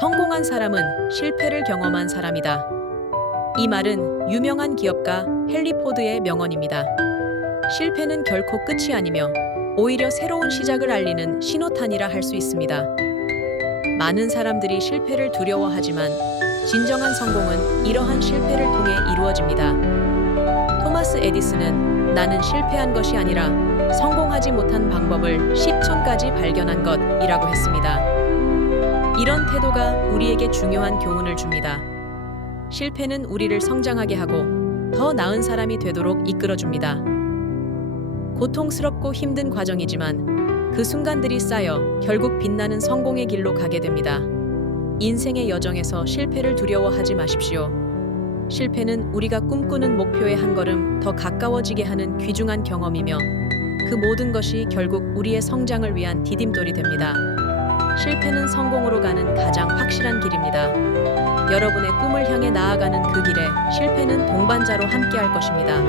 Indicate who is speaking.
Speaker 1: 성공한 사람은 실패를 경험한 사람이다. 이 말은 유명한 기업가 헨리 포드의 명언입니다. 실패는 결코 끝이 아니며 오히려 새로운 시작을 알리는 신호탄이라 할 수 있습니다. 많은 사람들이 실패를 두려워하지만 진정한 성공은 이러한 실패를 통해 이루어집니다. 토마스 에디슨은 나는 실패한 것이 아니라 성공하지 못한 방법을 10촌까지 발견한 것이라고 했습니다. 이런 태도가 우리에게 중요한 교훈을 줍니다. 실패는 우리를 성장하게 하고 더 나은 사람이 되도록 이끌어줍니다. 고통스럽고 힘든 과정이지만 그 순간들이 쌓여 결국 빛나는 성공의 길로 가게 됩니다. 인생의 여정에서 실패를 두려워하지 마십시오. 실패는 우리가 꿈꾸는 목표에 한 걸음 더 가까워지게 하는 귀중한 경험이며 그 모든 것이 결국 우리의 성장을 위한 디딤돌이 됩니다. 실패는 성공으로 가는 가장 확실한 길입니다. 여러분의 꿈을 향해 나아가는 그 길에 실패는 동반자로 함께할 것입니다.